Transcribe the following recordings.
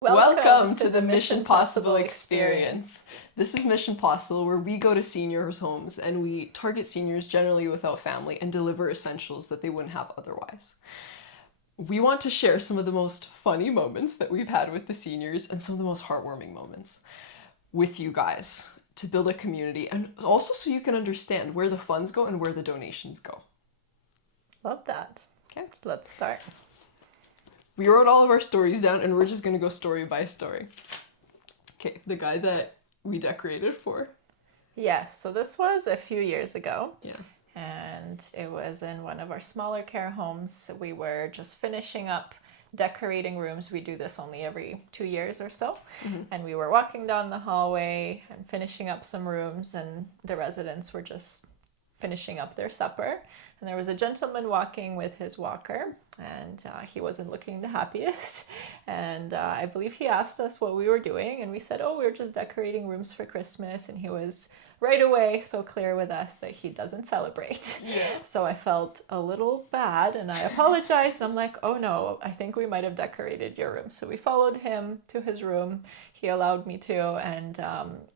Welcome to the Mission Possible experience. This is Mission Possible, where we go to seniors' homes and we target seniors generally without family and deliver essentials that they wouldn't have otherwise. We want to share some of the most funny moments that we've had with the seniors and some of the most heartwarming moments with you guys to build a community, and also so you can understand where the funds go and where the donations go. Love that. Okay, let's start. We wrote all of our stories down and we're just gonna go story by story. Okay, the guy that we decorated for. Yes, so this was a few years ago. Yeah. And it was in one of our smaller care homes. We were just finishing up decorating rooms. We do this only every 2 years or so. Mm-hmm. And we were walking down the hallway and finishing up some rooms, and the residents were just finishing up their supper. And there was a gentleman walking with his walker, and he wasn't looking the happiest. And I believe he asked us what we were doing, and we said, oh, we were just decorating rooms for Christmas. And he was right away so clear with us that he doesn't celebrate. Yeah. So I felt a little bad, and I apologized. I'm like, oh no, I think we might have decorated your room. So we followed him to his room. He allowed me to, and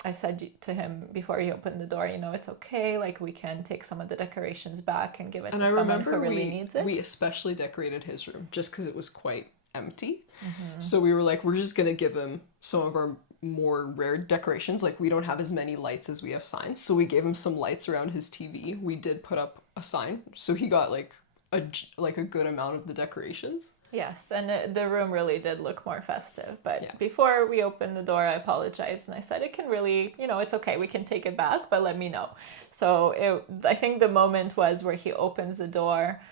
I said to him before he opened the door, it's okay, like we can take some of the decorations back and give it to someone who really needs it. We especially decorated his room just because it was quite empty. Mm-hmm. So we were like, we're just gonna give him some of our more rare decorations. Like, we don't have as many lights as we have signs, so we gave him some lights around his TV. We did put up a sign, so he got like a good amount of the decorations. Yes, and the room really did look more festive. But yeah. Before we opened the door, I apologized, and I said, it can really, it's okay, we can take it back, but let me know. So I think the moment was where he opens the door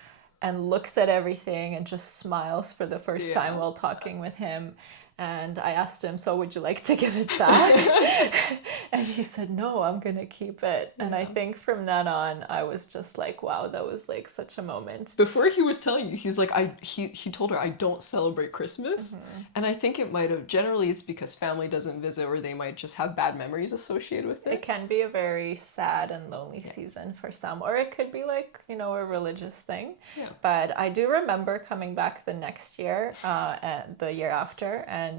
and looks at everything and just smiles for the first time while talking with him. And I asked him, so would you like to give it back? And he said, no, I'm going to keep it. And I think from then on, I was just like, wow, that was like such a moment. Before he was telling you, he's like, he told her, I don't celebrate Christmas. Mm-hmm. And I think it might have, generally it's because family doesn't visit, or they might just have bad memories associated with it. It can be a very sad and lonely season for some, or it could be like, a religious thing. Yeah. But I do remember coming back the next year, and the year after, and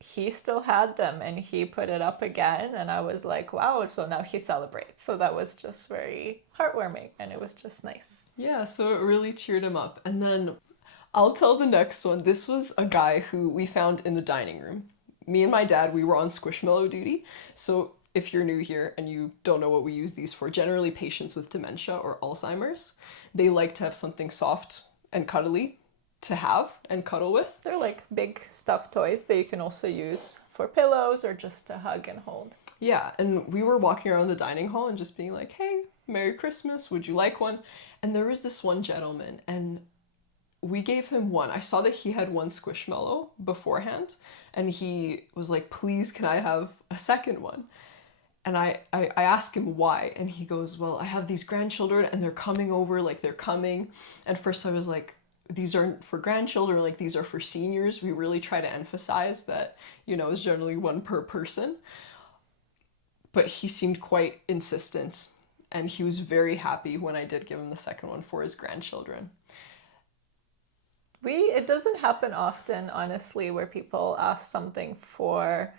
he still had them, and he put it up again, and I was like, wow, so now he celebrates. So that was just very heartwarming, and it was just nice. Yeah, so it really cheered him up. And then I'll tell the next one. This was a guy who we found in the dining room. Me and my dad, we were on Squishmallow duty. So if you're new here and you don't know what we use these for, generally patients with dementia or Alzheimer's, they like to have something soft and cuddly to have and cuddle with. They're like big stuffed toys that you can also use for pillows or just to hug and hold. Yeah, and we were walking around the dining hall and just being like, hey, Merry Christmas, would you like one? And there was this one gentleman, and we gave him one. I saw that he had one Squishmallow beforehand, and he was like, please, can I have a second one? And I asked him why, and he goes, well, I have these grandchildren and they're coming over, like they're coming. And first I was like, these aren't for grandchildren, like these are for seniors. We really try to emphasize that, it's generally one per person. But he seemed quite insistent, and he was very happy when I did give him the second one for his grandchildren. It doesn't happen often, honestly, where people ask something for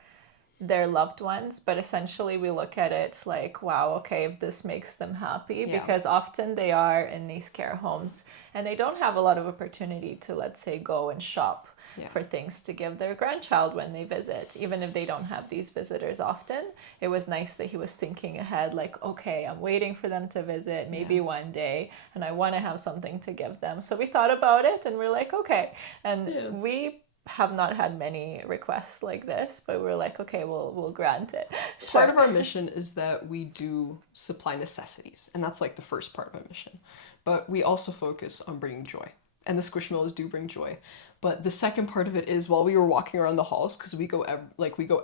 their loved ones, but essentially we look at it like, wow, okay, if this makes them happy, because often they are in these care homes and they don't have a lot of opportunity to, let's say, go and shop for things to give their grandchild when they visit. Even if they don't have these visitors often, it was nice that he was thinking ahead, like, okay, I'm waiting for them to visit maybe one day, and I want to have something to give them. So we thought about it, and we're like, okay. And we have not had many requests like this, but we're like, okay, we'll grant it. Sure. Part of our mission is that we do supply necessities, and that's like the first part of our mission. But we also focus on bringing joy, and the Squishmallows do bring joy. But the second part of it is, while we were walking around the halls, because we go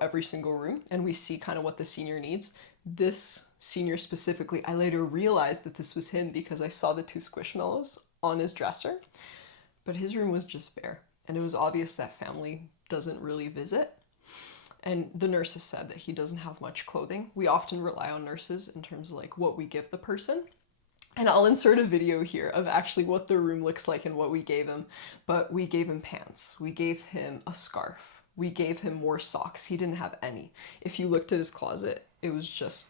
every single room and we see kind of what the senior needs. This senior specifically, I later realized that this was him because I saw the 2 Squishmallows on his dresser, but his room was just bare. And it was obvious that family doesn't really visit. And the nurses said that he doesn't have much clothing. We often rely on nurses in terms of like what we give the person. And I'll insert a video here of actually what the room looks like and what we gave him. But we gave him pants. We gave him a scarf. we gave him more socks. He didn't have any. If you looked at his closet, it was just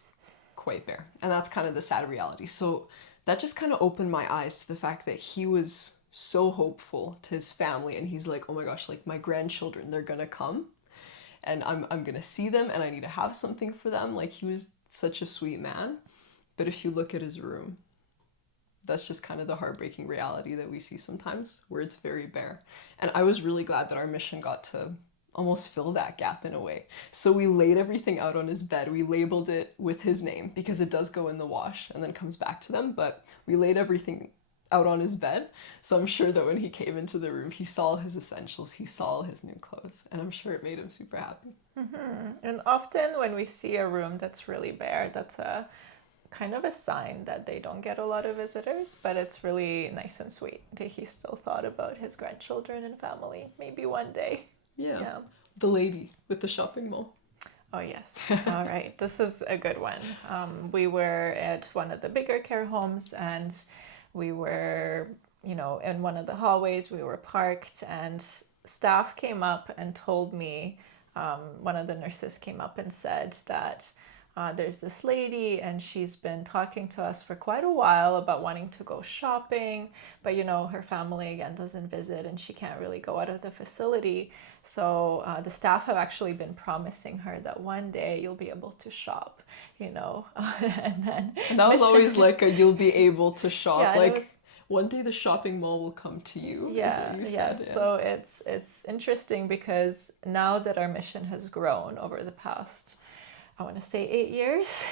quite bare. And that's kind of the sad reality. So that just kind of opened my eyes to the fact that he was so hopeful to his family, and he's like, oh my gosh, like my grandchildren, they're gonna come and I'm gonna see them and I need to have something for them. Like, he was such a sweet man. But if you look at his room, that's just kind of the heartbreaking reality that we see sometimes, where it's very bare. And I was really glad that our mission got to almost fill that gap in a way. So we laid everything out on his bed. We labeled it with his name because it does go in the wash and then comes back to them. But we laid everything out on his bed. So I'm sure that when he came into the room, he saw his essentials, he saw his new clothes, and I'm sure it made him super happy. And often when we see a room that's really bare, that's a kind of a sign that they don't get a lot of visitors, but it's really nice and sweet that he still thought about his grandchildren and family. Maybe one day. Yeah. The lady with the shopping mall. Oh, yes. All right. This is a good one. We were at one of the bigger care homes, and we were, in one of the hallways, we were parked, and staff came up and told me, one of the nurses came up and said that there's this lady and she's been talking to us for quite a while about wanting to go shopping, but her family again doesn't visit and she can't really go out of the facility. So the staff have actually been promising her that one day you'll be able to shop, and that was always like you'll be able to shop. Yeah, like one day the shopping mall will come to you. Yeah, is what you yeah. said. So it's interesting because now that our mission has grown over the past, I want to say 8 years,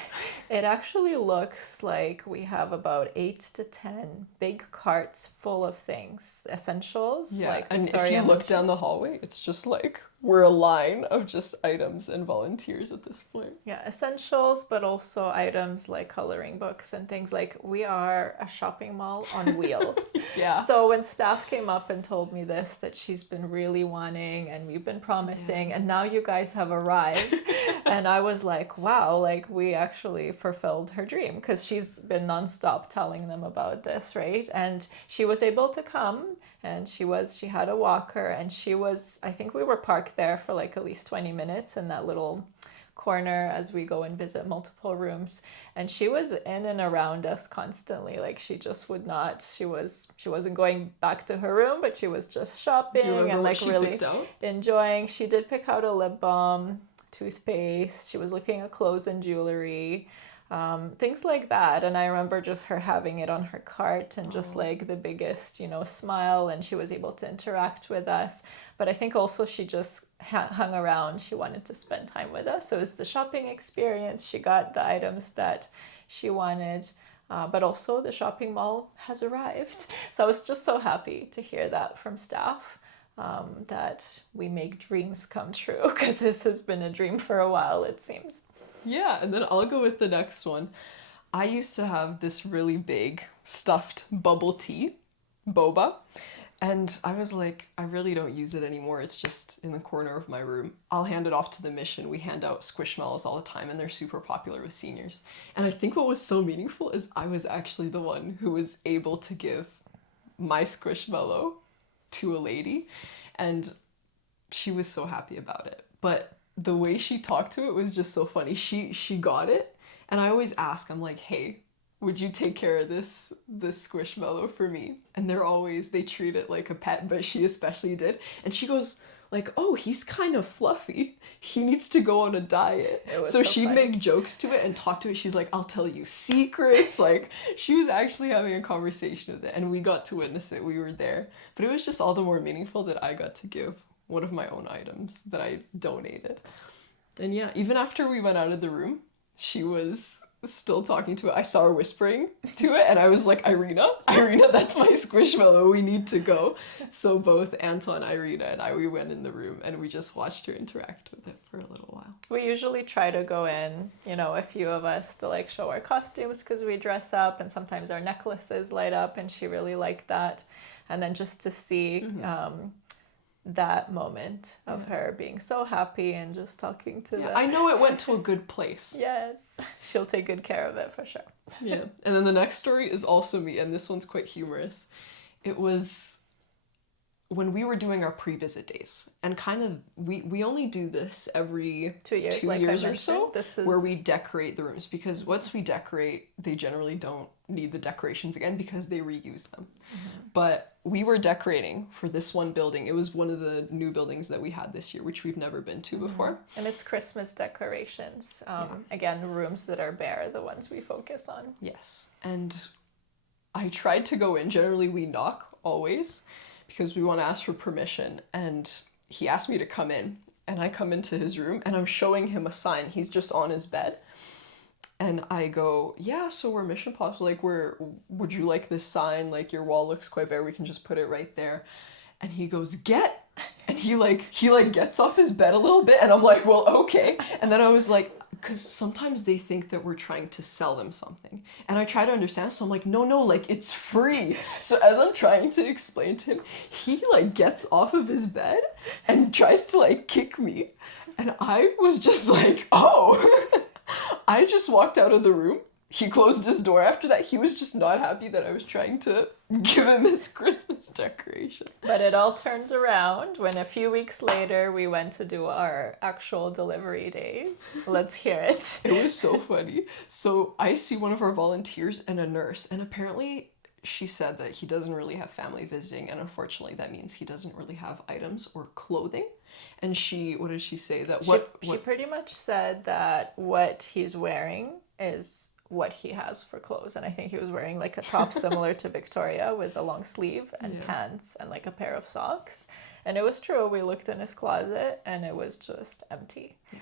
it actually looks like we have about 8 to 10 big carts full of things, essentials. Yeah, like and Victoria if you look mentioned. down the hallway, it's just like we're a line of just items and volunteers at this point. Yeah, essentials, but also items like coloring books and things. Like, we are a shopping mall on wheels. Yeah. So when staff came up and told me this, that she's been really wanting and we've been promising, and now you guys have arrived, and I was like, wow, like we actually fulfilled her dream, because she's been nonstop telling them about this, right? And she was able to come, and she had a walker, and I think we were parked there for like at least 20 minutes in that little corner as we go and visit multiple rooms, and she was in and around us constantly. Like, she just would not, she wasn't going back to her room, but she was just shopping and like really enjoying. She did pick out a lip balm, toothpaste, she was looking at clothes and jewelry, things like that. And I remember just her having it on her cart and just like the biggest, smile, and she was able to interact with us. But I think also she just hung around. She wanted to spend time with us. So it was the shopping experience. She got the items that she wanted, but also the shopping mall has arrived. So I was just so happy to hear that from staff, that we make dreams come true, because this has been a dream for a while, it seems. Yeah, and then I'll go with the next one. I used to have this really big stuffed bubble tea, boba, and I was like, I really don't use it anymore. It's just in the corner of my room. I'll hand it off to the mission. We hand out Squishmallows all the time, and they're super popular with seniors. And I think what was so meaningful is I was actually the one who was able to give my Squishmallow to a lady, and she was so happy about it. But the way she talked to it was just so funny. She got it, and I always ask, I'm like, hey, would you take care of this Squishmallow for me? And they treat it like a pet, but she especially did. And she goes like, oh, he's kind of fluffy, he needs to go on a diet. So she'd make jokes to it and talk to it. She's like, I'll tell you secrets. Like, she was actually having a conversation with it, and we got to witness it. We were there. But it was just all the more meaningful that I got to give one of my own items that I donated. And yeah, even after we went out of the room, she was still talking to it. I saw her whispering to it, and I was like, Irina, that's my Squishmallow, we need to go. So both Anton, Irina, and we went in the room, and we just watched her interact with it for a little while. We usually try to go in, a few of us, to like show our costumes, because we dress up, and sometimes our necklaces light up, and she really liked that. And then just to see that moment of her being so happy and just talking to them. I know it went to a good place. Yes, she'll take good care of it for sure. Yeah. And then the next story is also me, and this one's quite humorous. It was when we were doing our pre-visit days, and kind of we only do this every 2 years, two like I years or mentioned. so, This where is we decorate the rooms, because once we decorate, they generally don't need the decorations again because they reuse them. But we were decorating for this one building. It was one of the new buildings that we had this year, which we've never been to before. and it's Christmas decorations. Again, the rooms that are bare, the ones we focus on. Yes. And I tried to go in. Generally, we knock always because we want to ask for permission. And he asked me to come in. And I come into his room and I'm showing him a sign. He's just on his bed. And I go, yeah, so we're Mission Possible. Like, would you like this sign? Like, your wall looks quite bare. We can just put it right there. And he goes, get. And he gets off his bed a little bit. And I'm like, well, okay. And then I was like, because sometimes they think that we're trying to sell them something. And I try to understand. So I'm like, no, like, it's free. So as I'm trying to explain to him, he, like, gets off of his bed and tries to, like, kick me. And I was just like, oh. I just walked out of the room. He closed his door after that. He was just not happy that I was trying to give him his Christmas decoration. But it all turns around when a few weeks later we went to do our actual delivery days. Let's hear it. It was so funny. So I see one of our volunteers and a nurse, and apparently she said that he doesn't really have family visiting, and unfortunately that means he doesn't really have items or clothing. And what did she say? That She pretty much said that what he's wearing is what he has for clothes. And I think he was wearing like a top similar to Victoria with a long sleeve and pants and like a pair of socks. And it was true. We looked in his closet and it was just empty. Yeah.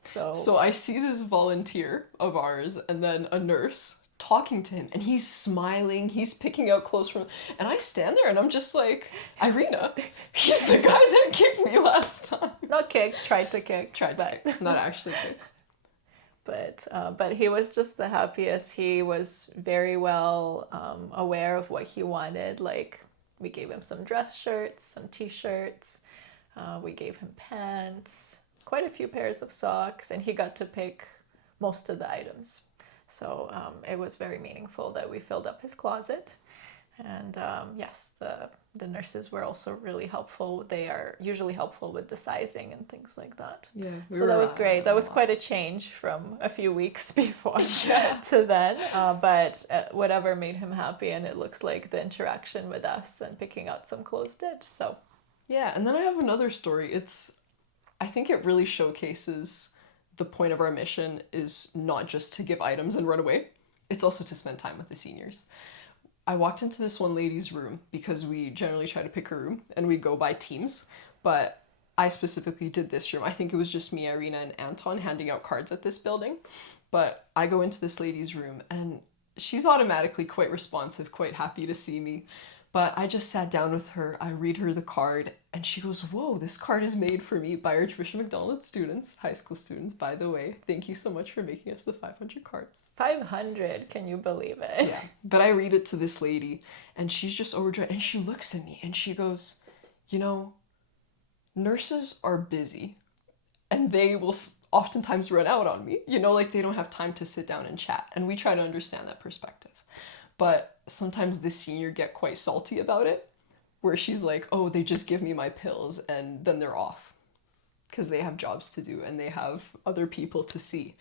So I see this volunteer of ours and then a nurse talking to him, and he's smiling, he's picking out clothes from, and I stand there and I'm just like, Irina, he's the guy that kicked me last time. not kicked, tried to kick. Not actually kick. But he was just the happiest. He was very well aware of what he wanted. Like, we gave him some dress shirts, some t-shirts, we gave him pants, quite a few pairs of socks, and he got to pick most of the items. So it was very meaningful that we filled up his closet. And yes, the nurses were also really helpful. They are usually helpful with the sizing and things like that. Yeah. So that was great. That was quite a change from a few weeks before to then. But whatever made him happy, and it looks like the interaction with us and picking out some clothes did. So yeah, and then I have another story. I think it really showcases the point of our mission is not just to give items and run away. It's also to spend time with the seniors. I walked into this one lady's room because we generally try to pick a room and we go by teams, but I specifically did this room. I think it was just me, Irina, and Anton handing out cards at this building. But I go into this lady's room and she's automatically quite responsive, quite happy to see me. But I just sat down with her, I read her the card, and she goes, whoa, this card is made for me by Archbishop MacDonald students, high school students, by the way. Thank you so much for making us the 500 cards. 500, can you believe it? Yeah. But I read it to this lady, and she's just overjoyed, and she looks at me, and she goes, nurses are busy, and they will oftentimes run out on me. Like they don't have time to sit down and chat, and we try to understand that perspective. But sometimes the senior get quite salty about it, where she's like, oh, they just give me my pills and then they're off because they have jobs to do and they have other people to see.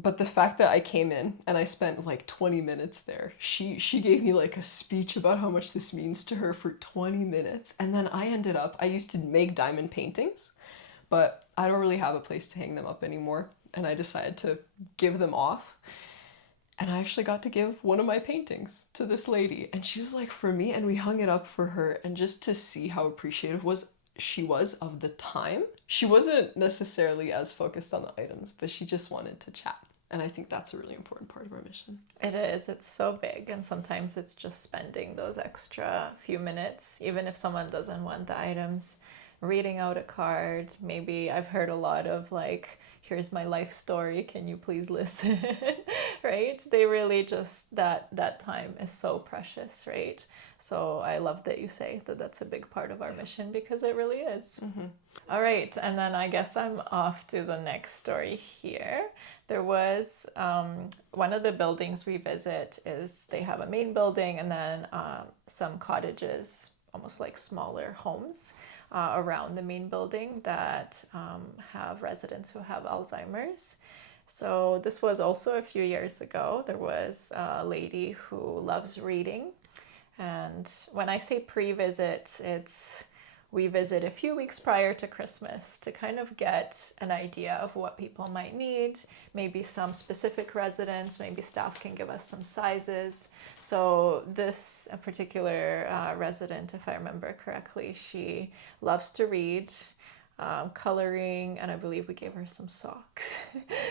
But the fact that I came in and I spent like 20 minutes there, she gave me like a speech about how much this means to her for 20 minutes. And then I used to make diamond paintings, but I don't really have a place to hang them up anymore. And I decided to give them off. And I actually got to give one of my paintings to this lady. And she was like, for me, and we hung it up for her. And just to see how appreciative she was of the time. She wasn't necessarily as focused on the items, but she just wanted to chat. And I think that's a really important part of our mission. It is. It's so big. And sometimes it's just spending those extra few minutes, even if someone doesn't want the items, reading out a card. Maybe I've heard a lot of like, here's my life story, can you please listen? Right? They really just, that time is so precious, right? So I love that you say that that's a big part of our mission, because it really is. Mm-hmm. All right, and then I guess I'm off to the next story here. There was one of the buildings we visit is they have a main building and then some cottages almost like smaller homes around the main building that have residents who have Alzheimer's. So this was also a few years ago. There was a lady who loves reading. And when I say pre-visit, it's we visit a few weeks prior to Christmas to kind of get an idea of what people might need, maybe some specific residents, maybe staff can give us some sizes. So this particular resident, if I remember correctly, she loves to read, coloring, and I believe we gave her some socks.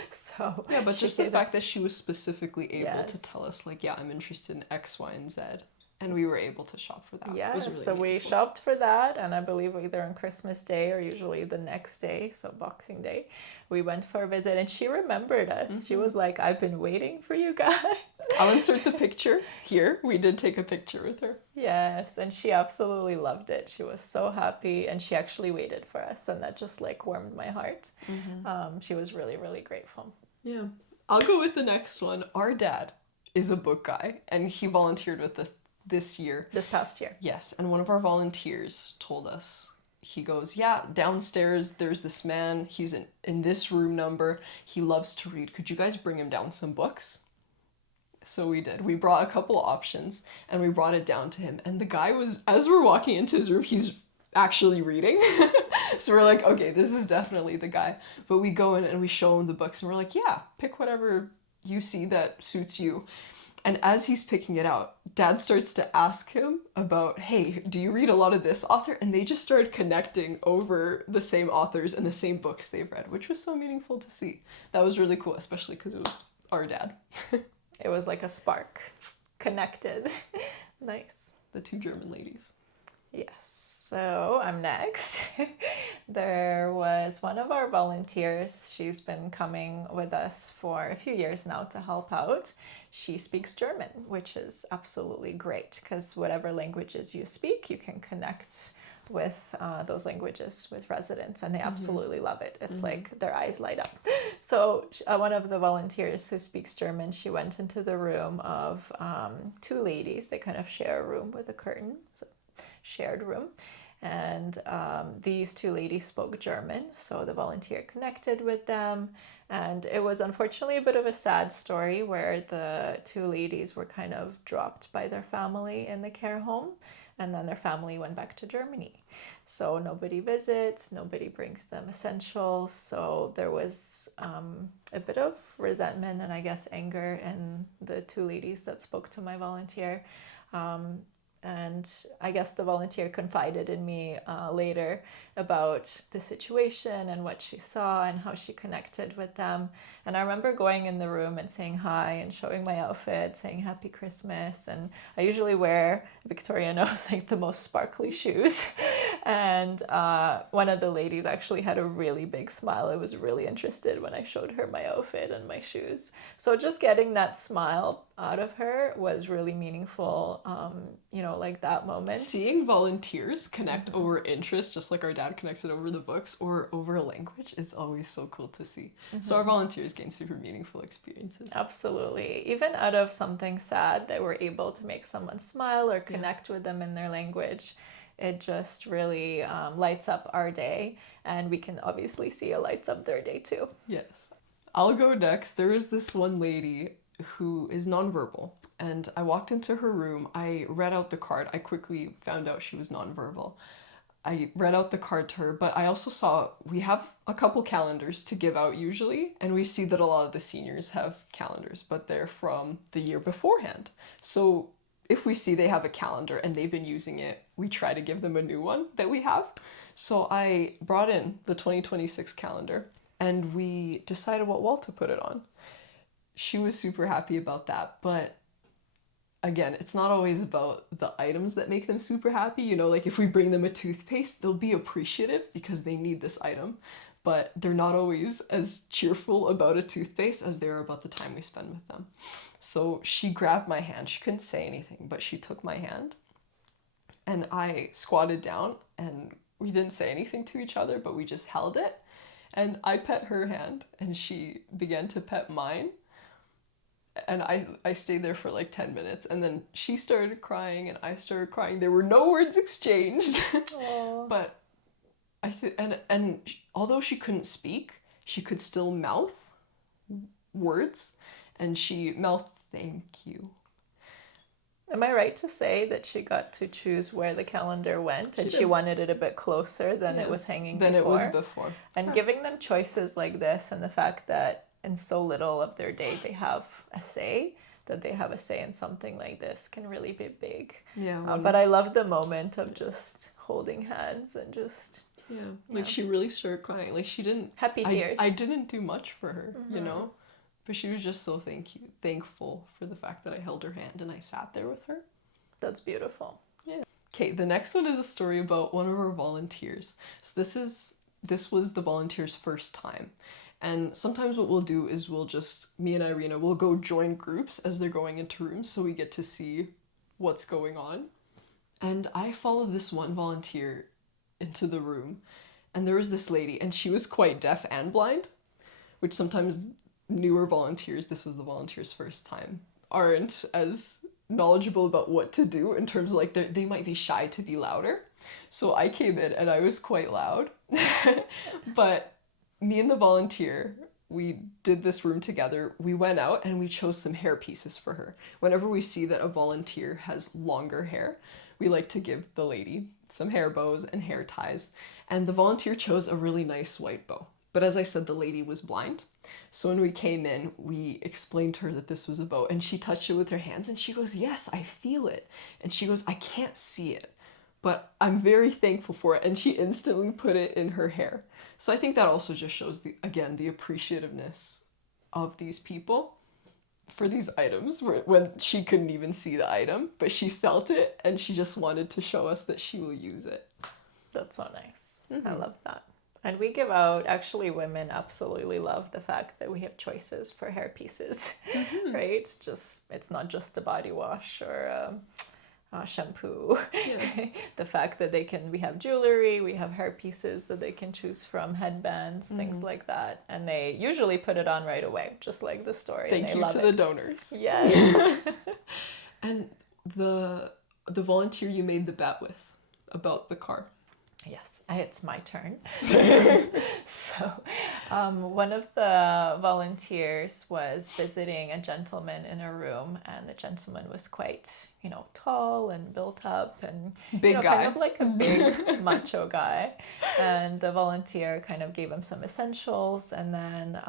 So Yeah, but she just the gave fact us- that she was specifically able to Yes. tell us, like, yeah, I'm interested in X, Y, and Z. And we were able to shop for that. It Yeah, was really so we meaningful. shopped for that, and I believe either on Christmas Day or usually the next day, so Boxing Day, we went for a visit, and she remembered us. She was like, "I've been waiting for you guys." I'll insert the picture here. We did take a picture with her. Yes, and she absolutely loved it. She was so happy, and she actually waited for us, and that just like warmed my heart. She was really, really grateful. Yeah. I'll go with the next one. Our dad is a book guy, and he volunteered with us this year. This past year. Yes, and one of our volunteers told us, he goes, yeah, downstairs there's this man, he's in this room number, he loves to read. Could you guys bring him down some books? So we did. We brought a couple options, and we brought it down to him. And the guy was, as we're walking into his room, he's actually reading. So we're like, okay, this is definitely the guy. But we go in and we show him the books, and we're like, yeah, pick whatever you see that suits you. And as he's picking it out, Dad starts to ask him about, hey, do you read a lot of this author? And they just started connecting over the same authors and the same books they've read, which was so meaningful to see. That was really cool, especially because it was our dad. It was like a spark. Connected. Nice. The two German ladies. Yes. So I'm next. There was one of our volunteers. She's been coming with us for a few years now to help out. She speaks German, which is absolutely great because whatever languages you speak, you can connect with those languages with residents, and they absolutely love it. It's like their eyes light up. So one of the volunteers who speaks German, she went into the room of two ladies. They kind of share a room with a curtain, so shared room. And these two ladies spoke German, so the volunteer connected with them. And it was unfortunately a bit of a sad story where the two ladies were kind of dropped by their family in the care home, and then their family went back to Germany. So nobody visits, nobody brings them essentials. So there was a bit of resentment and I guess anger in the two ladies that spoke to my volunteer. And I guess the volunteer confided in me later about the situation and what she saw and how she connected with them. And I remember going in the room and saying hi and showing my outfit, saying Happy Christmas. And I usually wear, Victoria knows, like the most sparkly shoes. And one of the ladies actually had a really big smile. I was really interested when I showed her my outfit and my shoes. So just getting that smile out of her was really meaningful, like that moment. Seeing volunteers connect over interest, just like our dad connected over the books or over a language, is always so cool to see. So our volunteers gain super meaningful experiences. Absolutely. Even out of something sad that we're able to make someone smile or connect with them in their language, it just really lights up our day, and we can obviously see it lights up their day too. Yes. I'll go next. There is this one lady who is nonverbal, and I walked into her room. I read out the card. I quickly found out she was nonverbal. I read out the card to her, but I also saw we have a couple calendars to give out usually, and we see that a lot of the seniors have calendars, but they're from the year beforehand. So if we see they have a calendar and they've been using it, we try to give them a new one that we have. So I brought in the 2026 calendar, and we decided what wall to put it on. She was super happy about that, but again, it's not always about the items that make them super happy. Like if we bring them a toothpaste, they'll be appreciative because they need this item, but they're not always as cheerful about a toothpaste as they are about the time we spend with them. So she grabbed my hand. She couldn't say anything, but she took my hand, and I squatted down, and we didn't say anything to each other, but we just held it. And I pet her hand, and she began to pet mine. and I stayed there for like 10 minutes, and then she started crying and I started crying. There were no words exchanged. But and although she couldn't speak, she could still mouth words, and she mouthed thank you. Am I right to say that she got to choose where the calendar went, and she wanted it a bit closer than it was hanging before? Than it was before. And Correct. giving them choices like this, and the fact that in so little of their day they have a say, that they have a say in something like this can really be big. Yeah. But I love the moment of just holding hands and just... Yeah. Like she really started crying. Like she didn't... Happy tears. I didn't do much for her, you know? But she was just so thankful for the fact that I held her hand and I sat there with her. That's beautiful. Yeah. Okay, the next one is a story about one of our volunteers. So this was the volunteer's first time. And sometimes what we'll do is me and Irina will go join groups as they're going into rooms, so we get to see what's going on. And I followed this one volunteer into the room, and there was this lady, and she was quite deaf and blind, which sometimes newer volunteers, this was the volunteer's first time, aren't as knowledgeable about what to do in terms of like they might be shy to be louder. So I came in and I was quite loud. But me and the volunteer, we did this room together. We went out and we chose some hair pieces for her. Whenever we see that a volunteer has longer hair, we like to give the lady some hair bows and hair ties. And the volunteer chose a really nice white bow. But as I said, the lady was blind. So when we came in, we explained to her that this was a bow, and she touched it with her hands and she goes, yes, I feel it. And she goes, I can't see it, but I'm very thankful for it. And she instantly put it in her hair. So I think that also just shows the appreciativeness of these people for these items, when she couldn't even see the item, but she felt it and she just wanted to show us that she will use it. That's so nice. I love that. And we give out, actually women absolutely love the fact that we have choices for hair pieces, right? It's not just a body wash or shampoo. Yeah. The fact that we have jewelry, we have hair pieces that they can choose from, headbands, things like that. And they usually put it on right away, just like the story. Thank you to the donors. Yes. And the volunteer you made the bet with about the car. Yes, it's my turn. So one of the volunteers was visiting a gentleman in a room, and the gentleman was quite, tall and built up and big guy. Kind of like a big macho guy. And the volunteer kind of gave him some essentials, and then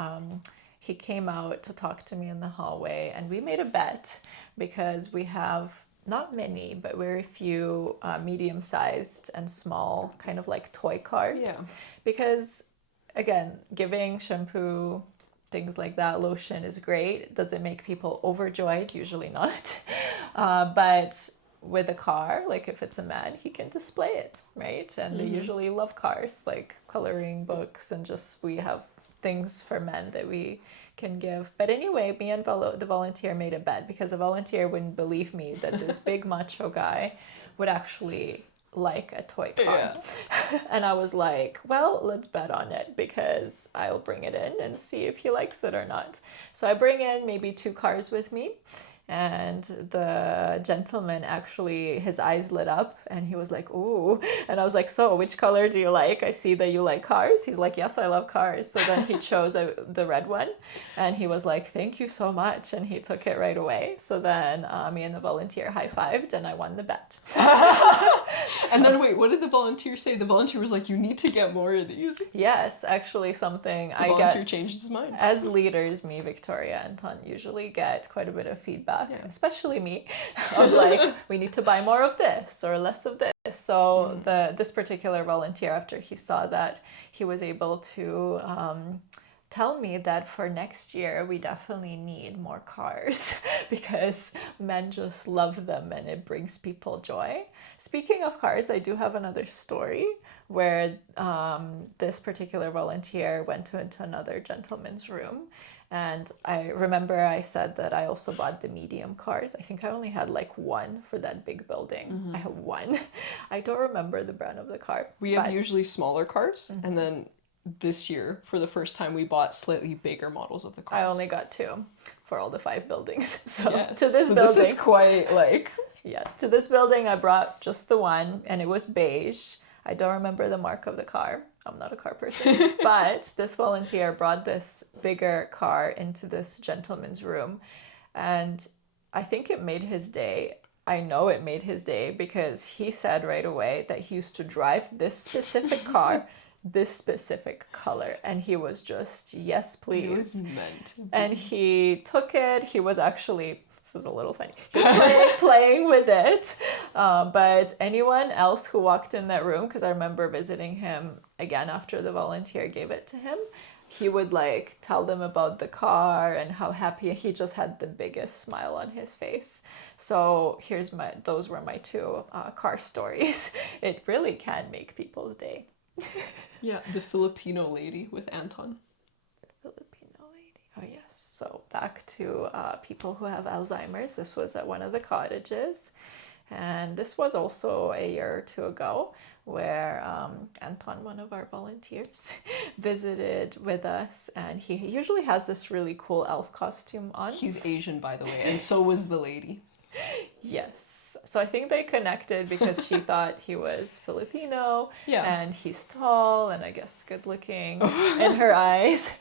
he came out to talk to me in the hallway, and we made a bet because we have not many, but very few medium-sized and small kind of like toy cars. Yeah. Because, again, giving shampoo, things like that, lotion is great. Does it make people overjoyed? Usually not. But with a car, like if it's a man, he can display it, right? And they usually love cars, like coloring books, and just we have things for men that we can give. But anyway, me and the volunteer made a bet, because the volunteer wouldn't believe me that this big macho guy would actually like a toy car. Yeah. And I was like, well, let's bet on it, because I'll bring it in and see if he likes it or not. So I bring in maybe 2 cars with me, and the gentleman actually, his eyes lit up and he was like, ooh. And I was like, so which color do you like? I see that you like cars. He's like, yes, I love cars. So then he chose the red one, and he was like, thank you so much. And he took it right away. So then me and the volunteer high-fived, and I won the bet. And then wait, what did the volunteer say? The volunteer was like, you need to get more of these. Yes, actually something the volunteer changed his mind. As leaders, me, Victoria, and Ton usually get quite a bit of feedback. Yeah. Especially me, of like, we need to buy more of this or less of this. So this particular volunteer, after he saw that, he was able to tell me that for next year we definitely need more cars because men just love them and it brings people joy. Speaking of cars, I do have another story where this particular volunteer went into another gentleman's room. And I remember I said that I also bought the medium cars. I think I only had like one for that big building. I have one. I don't remember the brand of the car. We have usually smaller cars, and then this year, for the first time, we bought slightly bigger models of the cars. I only got 2 for all the 5 buildings. So Yes. to this so building, this is quite like... yes, to this building I brought just the one, and it was beige. I don't remember the mark of the car. I'm not a car person. But this volunteer brought this bigger car into this gentleman's room, and I think it made his day. I know it made his day because he said right away that he used to drive this specific car, this specific color, and he was just, yes, please. It was meant to be. And he took it. He was actually, this is a little funny, he was playing with it. But anyone else who walked in that room, because I remember visiting him again after the volunteer gave it to him, he would like tell them about the car and how happy he just had the biggest smile on his face. So those were my 2 car stories. It really can make people's day. Yeah, the Filipino lady with Anton. Filipino lady. Oh yes. So back to people who have Alzheimer's. This was at one of the cottages, and this was also a year or 2 ago, where Anton, one of our volunteers, visited with us, and he usually has this really cool elf costume on. He's Asian, by the way, and so was the lady. Yes. So I think they connected because she thought he was Filipino, Yeah. and he's tall and I guess good looking in her eyes.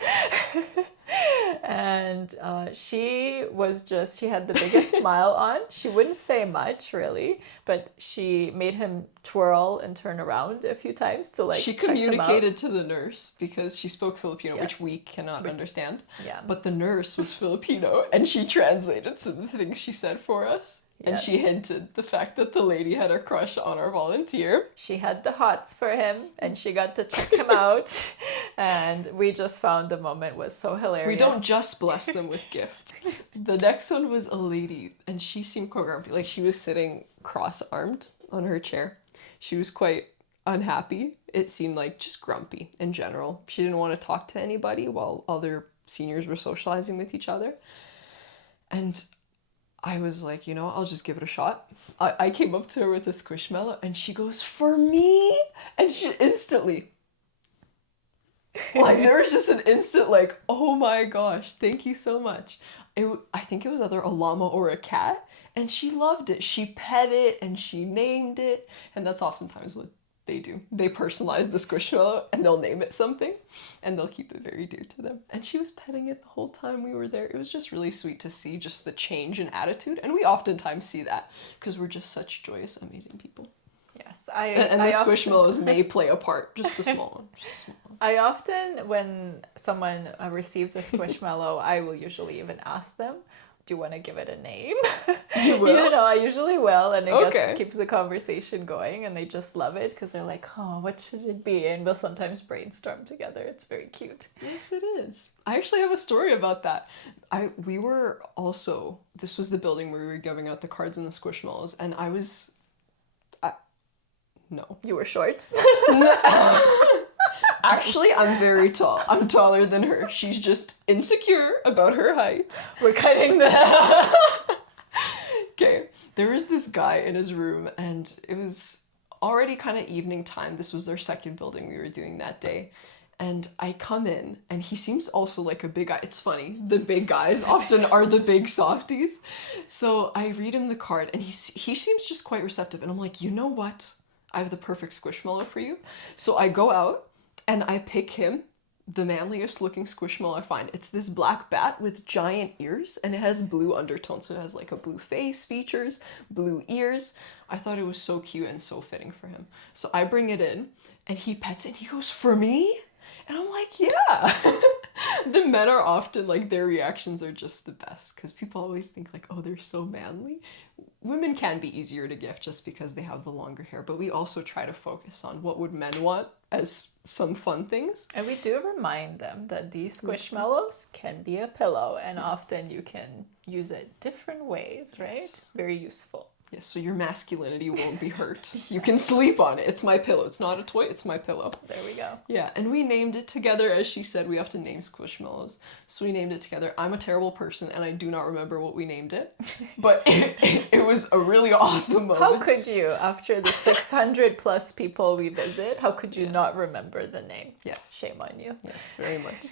And she had the biggest smile on. She wouldn't say much really, but she made him twirl and turn around a few times to like She check him out. communicated to the nurse because she spoke Filipino, which Yes. we cannot understand. Yeah. But the nurse was Filipino, and she translated some of the things she said for us. And she Yes. hinted the fact that the lady had a crush on our volunteer. She had the hots for him, and she got to check him out. And we just found the moment was so hilarious. We don't just bless them with gifts. The next one was a lady, and she seemed quite grumpy. Like, she was sitting cross-armed on her chair. She was quite unhappy. It seemed like just grumpy in general. She didn't want to talk to anybody while other seniors were socializing with each other. And I was like, I'll just give it a shot. I came up to her with a squishmallow, and she goes, "For me?" And she instantly, like, there was just an instant, like, oh my gosh, thank you so much. I think it was either a llama or a cat, and she loved it. She pet it, and she named it, and that's oftentimes what they do. They personalize the squishmallow, and they'll name it something, and they'll keep it very dear to them. And she was petting it the whole time we were there. It was just really sweet to see just the change in attitude, and we oftentimes see that because we're just such joyous, amazing people. Yes, And the squishmallows may play a part, just a small one. I often, when someone receives a squishmallow, I will usually even ask them, do you want to give it a name? You will? I usually will, and it Okay. keeps the conversation going, and they just love it because they're like, oh, what should it be? And we'll sometimes brainstorm together. It's very cute. Yes, it is. I actually have a story about that. We were also, this was the building where we were giving out the cards and the squishmallows, and no. You were short. Actually, I'm very tall. I'm taller than her. She's just insecure about her height. We're cutting this. Okay, there was this guy in his room, and it was already kind of evening time. This was their second building we were doing that day. And I come in, and he seems also like a big guy. It's funny, the big guys often are the big softies. So I read him the card, and he seems just quite receptive. And I'm like, you know what? I have the perfect squishmallow for you. So I go out, and I pick him the manliest looking squishmallow I find. It's this black bat with giant ears, and it has blue undertones. So it has like a blue face features, blue ears. I thought it was so cute and so fitting for him. So I bring it in, and he pets it, and he goes, "For me?" And I'm like, yeah. The men are often like, their reactions are just the best, because people always think like, oh, they're so manly. Women can be easier to gift just because they have the longer hair, but we also try to focus on what would men want as some fun things. And we do remind them that these squishmallows can be a pillow, and often you can use it different ways, right? Yes. Very useful. Yes, so your masculinity won't be hurt. You can sleep on it. It's my pillow. It's not a toy, it's my pillow. There we go. Yeah, and we named it together. As she said, we have to name Squishmallows. So we named it together. I'm a terrible person, and I do not remember what we named it. But it was a really awesome moment. How could you, after the 600 plus people we visit, how could you not remember the name? Yes. Shame on you. Yes, very much.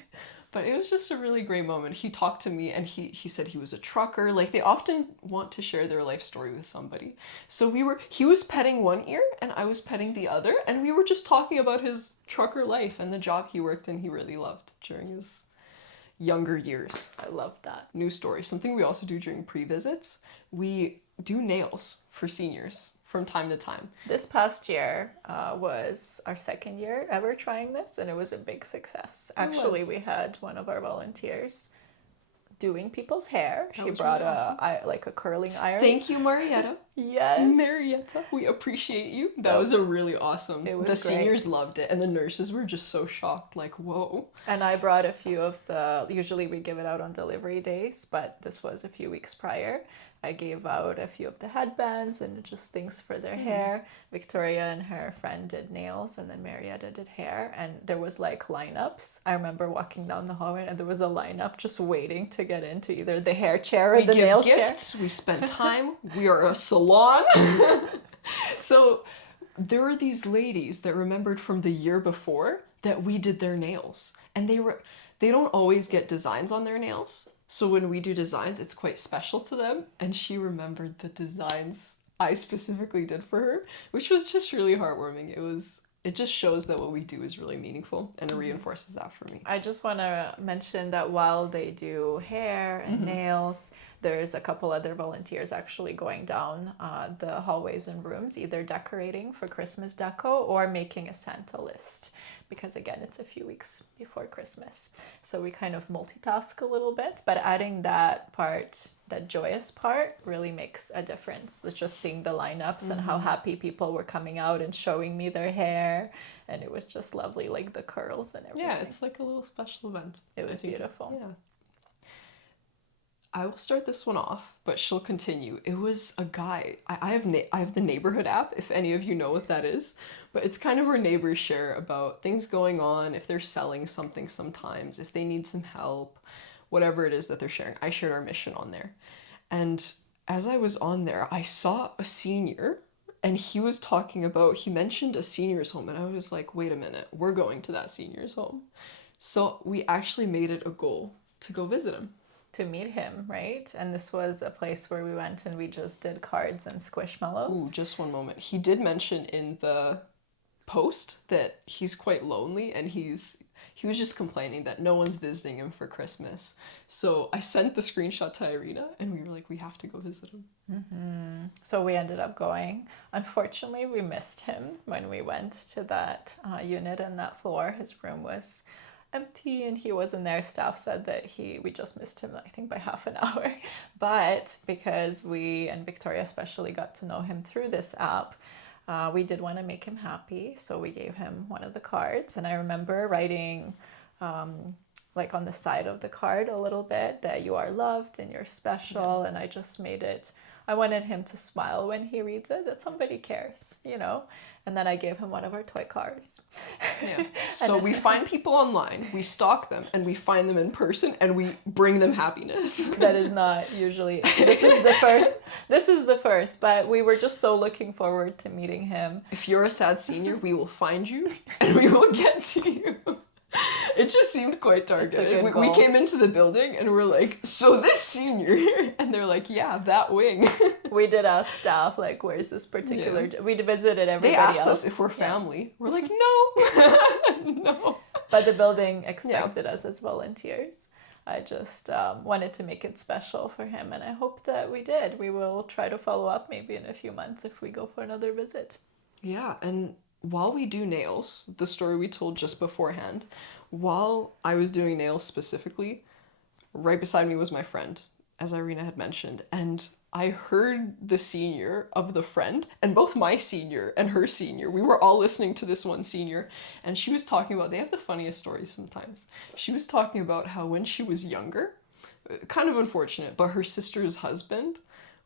But it was just a really great moment. He talked to me and he said he was a trucker. Like, they often want to share their life story with somebody. So he was petting one ear and I was petting the other, and we were just talking about his trucker life and the job he worked in he really loved during his younger years. I love that. New story. Something we also do during pre-visits. We do nails for seniors from time to time. This past year was our second year ever trying this, and it was a big success. Actually, we had one of our volunteers doing people's hair. She brought really awesome. a curling iron. Thank you, Marietta. Yes. Marietta, we appreciate you. That was a really awesome. It was the great. seniors loved it, and the nurses were just so shocked, like, whoa. And I brought a few of usually we give it out on delivery days, but this was a few weeks prior. I gave out a few of the headbands and just things for their hair. Victoria and her friend did nails, and then Marietta did hair. And there was like lineups. I remember walking down the hallway and there was a lineup just waiting to get into either the hair chair or the nail gifts, we spend time, we are a salon. So there were these ladies that remembered from the year before that we did their nails. And they don't always get designs on their nails. So when we do designs, it's quite special to them. And she remembered the designs I specifically did for her, which was just really heartwarming. It just shows that what we do is really meaningful, and it reinforces that for me. I just want to mention that while they do hair and nails, there's a couple other volunteers actually going down the hallways and rooms, either decorating for Christmas deco or making a Santa list. Because again, it's a few weeks before Christmas. So we kind of multitask a little bit, but adding that part, that joyous part, really makes a difference. It's just seeing the lineups and how happy people were coming out and showing me their hair. And it was just lovely, like the curls and everything. Yeah, it's like a little special event. It was beautiful. Yeah. I will start this one off, but she'll continue. It was a guy. I have the neighborhood app, if any of you know what that is. But it's kind of where neighbors share about things going on, if they're selling something sometimes, if they need some help, whatever it is that they're sharing. I shared our mission on there. And as I was on there, I saw a senior, and he mentioned a senior's home, and I was like, wait a minute, we're going to that senior's home. So we actually made it a goal to go visit him. To meet him, right? And this was a place where we went and we just did cards and squishmallows. Ooh, just one moment. He did mention in the post that he's quite lonely, and he was just complaining that no one's visiting him for Christmas. So I sent the screenshot to Irina, and we were like, we have to go visit him. So we ended up going. Unfortunately, we missed him when we went to that unit and that floor. His room was empty and he wasn't there. Staff said that we just missed him, I think, by half an hour. But because we, and Victoria especially, got to know him through this app, we did want to make him happy. So we gave him one of the cards, and I remember writing like on the side of the card a little bit that you are loved and you're special. And I just I wanted him to smile when he reads it, that somebody cares, you know? And then I gave him one of our toy cars. Yeah. So we find people online, we stalk them, and we find them in person, and we bring them happiness. That is not usually, this is the first, but we were just so looking forward to meeting him. If you're a sad senior, we will find you, and we will get to you. It just seemed quite targeted. We came into the building and we're like, so this senior, and they're like, yeah, that wing. We did ask staff, like, where's this particular, we visited everybody else. They asked us if we're family. We're like, no, no. But the building expected us as volunteers. I just wanted to make it special for him, and I hope that we did. We will try to follow up maybe in a few months if we go for another visit. Yeah, and while we do nails, the story we told just beforehand, while I was doing nails specifically, right beside me was my friend, as Irina had mentioned, and I heard the senior of the friend, and both my senior and her senior, we were all listening to this one senior, and she was talking about, they have the funniest stories sometimes. She was talking about how when she was younger, kind of unfortunate, but her sister's husband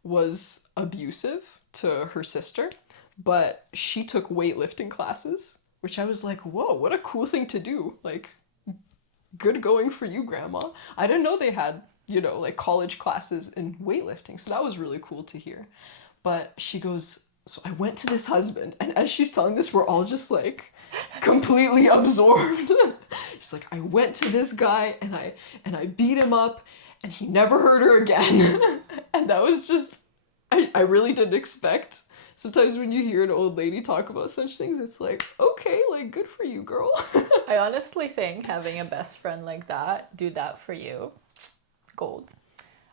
was abusive to her sister, but she took weightlifting classes, which I was like, whoa, what a cool thing to do. Like, good going for you, Grandma. I didn't know they had, you know, like college classes in weightlifting, so that was really cool to hear. But she goes, so I went to this husband, and as she's telling this, we're all just like completely absorbed. She's like, I went to this guy and I beat him up and he never hurt her again. And that was just, I really didn't expect. Sometimes when you hear an old lady talk about such things, it's like, okay, like, good for you, girl. I honestly think having a best friend like that do that for you, gold.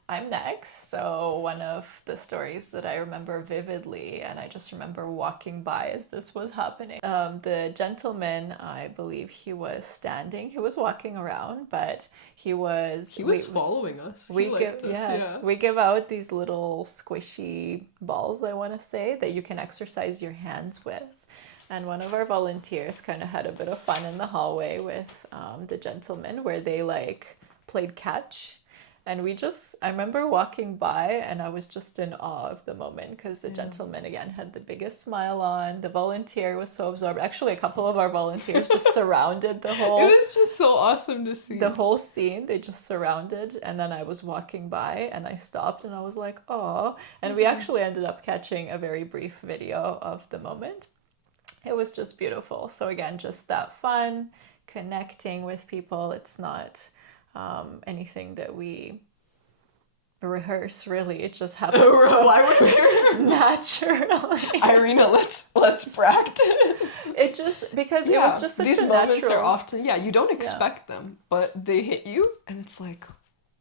I'm next. So one of the stories that I remember vividly, and I just remember walking by as this was happening. The gentleman, I believe he was standing. He was walking around, but he was following us. We give we give out these little squishy balls, I want to say, that you can exercise your hands with. And one of our volunteers kind of had a bit of fun in the hallway with the gentleman, where they like played catch. And I remember walking by and I was just in awe of the moment, because the gentleman, again, had the biggest smile on. The volunteer was so absorbed. Actually, a couple of our volunteers just surrounded the whole... It was just so awesome to see. The whole scene, they just surrounded. And then I was walking by and I stopped and I was like, aw. And we actually ended up catching a very brief video of the moment. It was just beautiful. So again, just that fun, connecting with people. It's not... anything that we rehearse, really. It just happens Why would we naturally. Irina, let's practice. It just, because it was just such these a moments natural... are often, you don't expect them, but they hit you and it's like,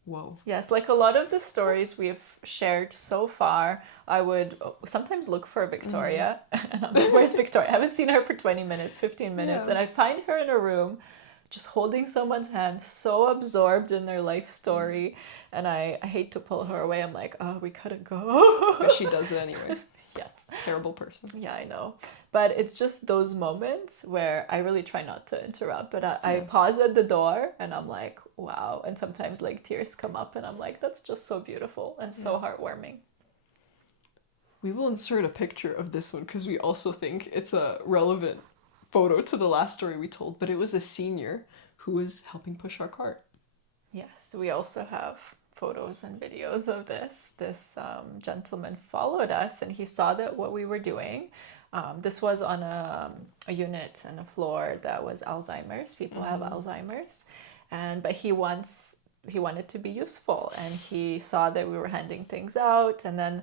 whoa. Yes, like a lot of the stories we've shared so far, I would sometimes look for Victoria. And I'm like, where's Victoria? I haven't seen her for 20 minutes, 15 minutes. And I'd find her in a room just holding someone's hand, so absorbed in their life story. And I hate to pull her away. I'm like, oh, we gotta go. But she does it anyway. Yes. Terrible person. Yeah, I know. But it's just those moments where I really try not to interrupt. But I pause at the door and I'm like, wow. And sometimes like tears come up and I'm like, that's just so beautiful and so heartwarming. We will insert a picture of this one because we also think it's a relevant photo to the last story we told, but it was a senior who was helping push our cart. Yes, we also have photos and videos of this. This gentleman followed us and he saw that what we were doing. This was on a unit and a floor that was Alzheimer's. People have Alzheimer's, but he wanted to be useful, and he saw that we were handing things out, and then,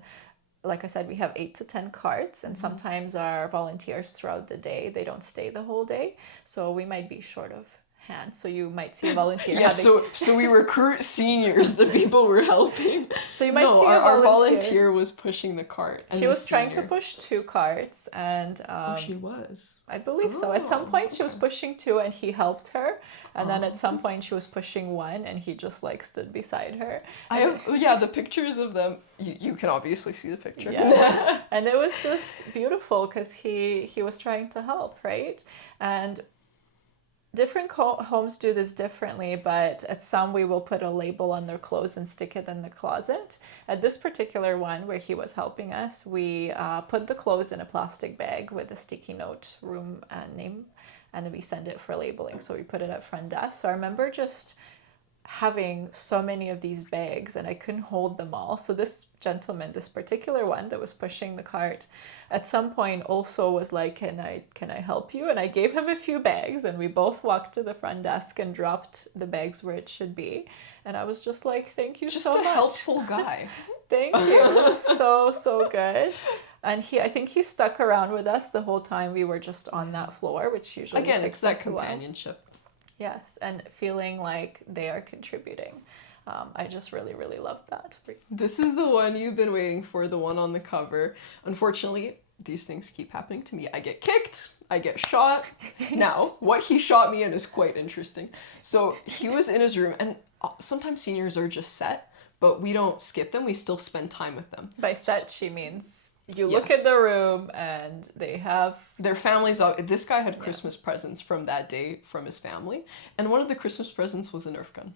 like I said, we have 8 to 10 carts, and sometimes our volunteers throughout the day, they don't stay the whole day. So we might be short of hands. So you might see a volunteer. So we recruit seniors, the people we're helping. So you might see our volunteer was pushing the cart. She was trying to push 2 carts, and she was. I believe so. At some point she was pushing 2 and he helped her. And then at some point she was pushing 1 and he just like stood beside her. I have, the pictures of them. You can obviously see the picture. Yes. And it was just beautiful because he was trying to help, right? And different homes do this differently, but at some we will put a label on their clothes and stick it in the closet. At this particular one where he was helping us, we put the clothes in a plastic bag with a sticky note, room and name, and then we send it for labeling. So we put it at front desk. So I remember just having so many of these bags and I couldn't hold them all. So this gentleman, this particular one that was pushing the cart, at some point also was like, can I help you? And I gave him a few bags and we both walked to the front desk and dropped the bags where it should be. And I was just like, thank you so much. Just a helpful guy. Thank you. It was so good. And I think he stuck around with us the whole time we were just on that floor, which usually Again, takes it's that us a while. companionship. Yes, and feeling like they are contributing. I just really, really loved that. This is the one you've been waiting for, the one on the cover. Unfortunately, these things keep happening to me. I get kicked, I get shot. Now, what he shot me in is quite interesting. So he was in his room, and sometimes seniors are just set, but we don't skip them, we still spend time with them. By set, she means you look at the room and they have... Their families... This guy had Christmas presents from that day from his family, and one of the Christmas presents was a Nerf gun.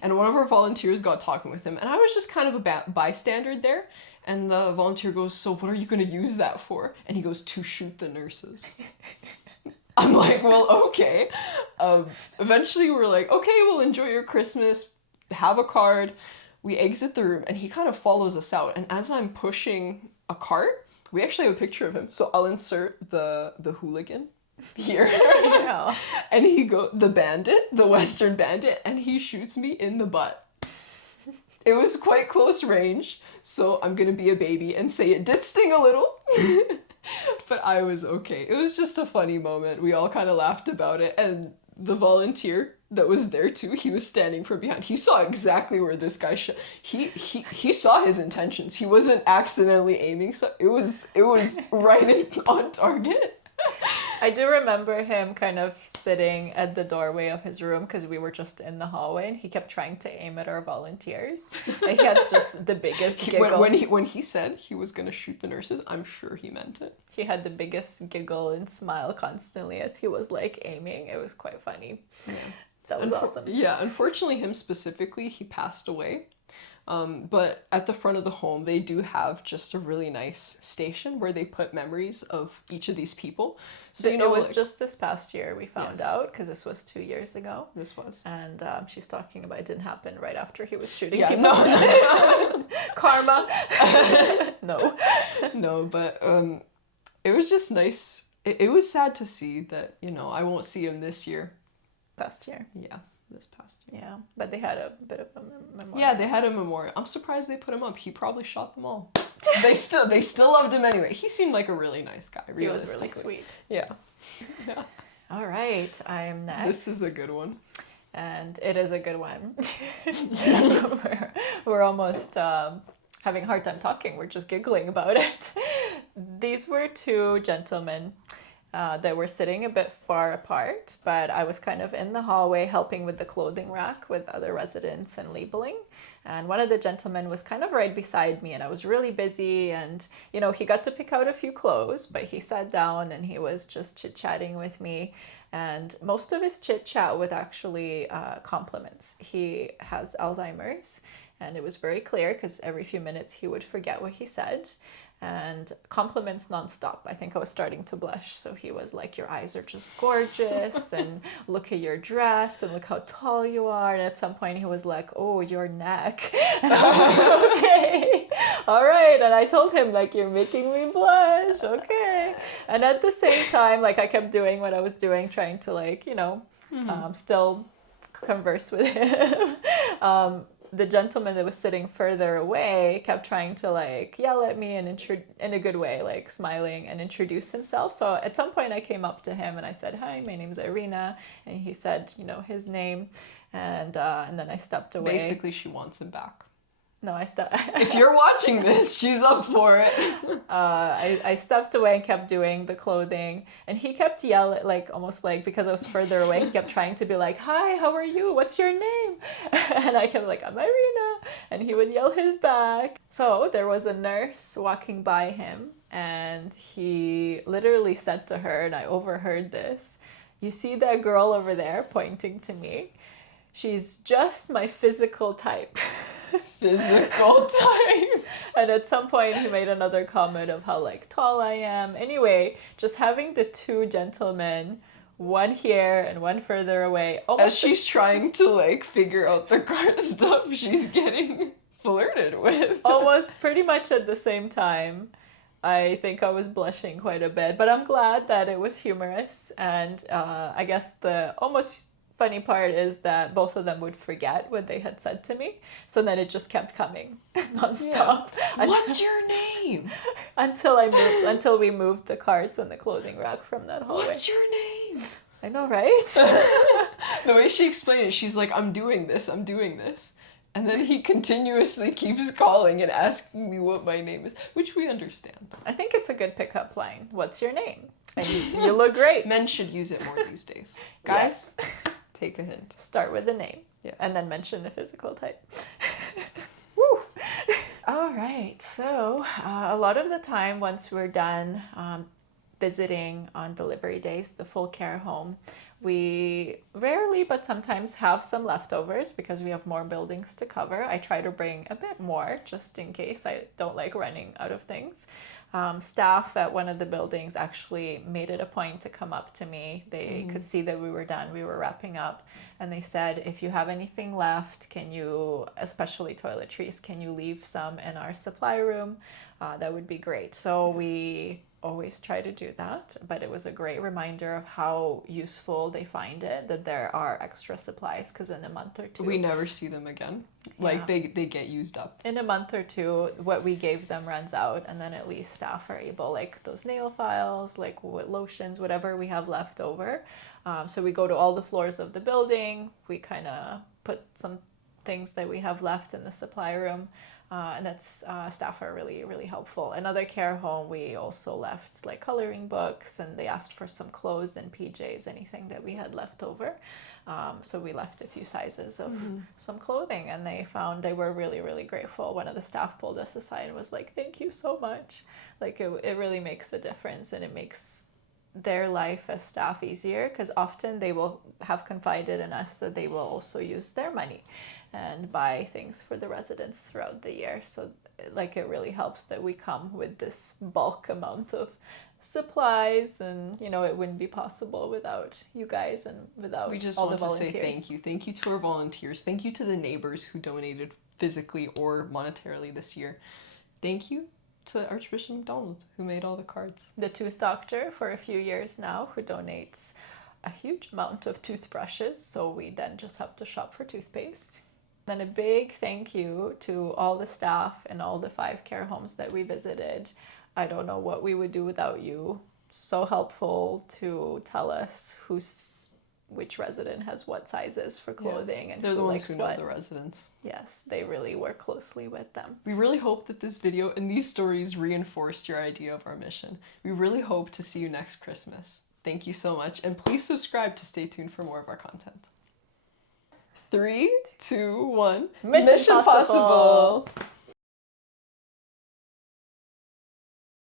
And one of our volunteers got talking with him, and I was just kind of a bystander there, And the volunteer goes, so what are you going to use that for? And he goes, to shoot the nurses. I'm like, well, okay. Eventually we're like, okay, well, enjoy your Christmas. Have a card. We exit the room and he kind of follows us out. And as I'm pushing a cart, we actually have a picture of him. So I'll insert the hooligan here. Yeah. And the Western bandit, and he shoots me in the butt. It was quite close range, so I'm gonna be a baby and say it did sting a little. But I was okay. It was just a funny moment. We all kind of laughed about it, and the volunteer that was there too, he was standing from behind. He saw exactly where this guy he saw his intentions. He wasn't accidentally aiming, so it was right on target. I do remember him kind of sitting at the doorway of his room because we were just in the hallway, and he kept trying to aim at our volunteers. And he had just the biggest giggle. When he said he was going to shoot the nurses, I'm sure he meant it. He had the biggest giggle and smile constantly as he was like aiming. It was quite funny. Yeah. That was awesome. Yeah, unfortunately him specifically, he passed away. But at the front of the home, they do have just a really nice station where they put memories of each of these people. So it was just this past year we found out, because this was 2 years ago. This was. And she's talking about it didn't happen right after he was shooting people. No. Karma. No. No, but it was just nice. It was sad to see that, I won't see him this year. Past year. Yeah. This past year. Yeah, but they had a bit of a memorial. Yeah, they had a memorial. I'm surprised they put him up. He probably shot them all. They still loved him anyway. He seemed like a really nice guy. He was really sweet. Yeah. All right, I am next. This is a good one. And it is a good one. we're almost having a hard time talking. We're just giggling about it. These were two gentlemen that were sitting a bit far apart, but I was kind of in the hallway helping with the clothing rack with other residents and labeling. And one of the gentlemen was kind of right beside me, and I was really busy, and he got to pick out a few clothes, but he sat down and he was just chit-chatting with me. And most of his chit-chat was actually compliments. He has Alzheimer's, and it was very clear because every few minutes he would forget what he said. And compliments nonstop. I think I was starting to blush. So he was like, your eyes are just gorgeous, and look at your dress, and look how tall you are. And at some point he was like, oh, your neck. And I'm like, okay, all right. And I told him, like, you're making me blush. Okay. And at the same time, like, I kept doing what I was doing, trying to, like, still converse with him. The gentleman that was sitting further away kept trying to like yell at me and in a good way, like smiling and introduce himself. So at some point I came up to him and I said, hi, my name's Irina. And he said, his name. And then I stepped away. Basically, she wants him back. No, I stepped... If you're watching this, she's up for it. I stepped away and kept doing the clothing. And he kept yelling, like, almost like, because I was further away, he kept trying to be like, hi, how are you? What's your name? And I kept like, I'm Irina. And he would yell his back. So there was a nurse walking by him. And he literally said to her, and I overheard this, you see that girl over there pointing to me? She's just my physical type. Physical type. And at some point he made another comment of how like tall I am. Anyway, just having the two gentlemen, one here and one further away. As she's trying to like figure out the cart stuff she's getting flirted with. Almost pretty much at the same time. I think I was blushing quite a bit, but I'm glad that it was humorous. And I guess the almost funny part is that both of them would forget what they had said to me. So then it just kept coming nonstop. Yeah. What's your name? Until we moved the carts and the clothing rack from that hallway. What's your name? I know, right? The way she explained it, she's like, I'm doing this. And then he continuously keeps calling and asking me what my name is, which we understand. I think it's a good pickup line. What's your name? And you look great. Men should use it more these days. Guys, yes. Take a hint. Start with the name. Yes. And then mention the physical type. Woo! All right. So a lot of the time once we're done, visiting on delivery days, the full care home, we rarely but sometimes have some leftovers because we have more buildings to cover. I try to bring a bit more just in case. I don't like running out of things. Staff at one of the buildings actually made it a point to come up to me. They could see that we were done, we were wrapping up, and they said, if you have anything left, can you, especially toiletries, can you leave some in our supply room? That would be great. So we always try to do that, but it was a great reminder of how useful they find it, that there are extra supplies, because in a month or two we never see them again. Like they get used up. in a month or two, what we gave them runs out, and then at least staff are able, like those nail files, like lotions, whatever we have left over. So we go to all the floors of the building, we kind of put some things that we have left in the supply room. And that's staff are really, really helpful. Another care home, we also left like coloring books, and they asked for some clothes and PJs, anything that we had left over. So we left a few sizes of some clothing, and they were really, really grateful. One of the staff pulled us aside and was like, thank you so much. Like it really makes a difference, and it makes their life as staff easier, because often they will have confided in us that they will also use their money and buy things for the residents throughout the year. So like it really helps that we come with this bulk amount of supplies, and you know, it wouldn't be possible without you guys and without We just all the want to volunteers. say thank you. Thank you to our volunteers. Thank you to the neighbors who donated physically or monetarily this year. Thank you to Archbishop MacDonald, who made all the cards. The tooth doctor for a few years now, who donates a huge amount of toothbrushes, so we then just have to shop for toothpaste. Then a big thank you to all the staff in all the 5 care homes that we visited. I don't know what we would do without you. So helpful to tell us which resident has what sizes for clothing, and They're the who ones likes who know what. the residents. Yes, they really work closely with them. We really hope that this video and these stories reinforced your idea of our mission. We really hope to see you next Christmas. Thank you so much, and please subscribe to stay tuned for more of our content. 3, 2, 1. Mission possible.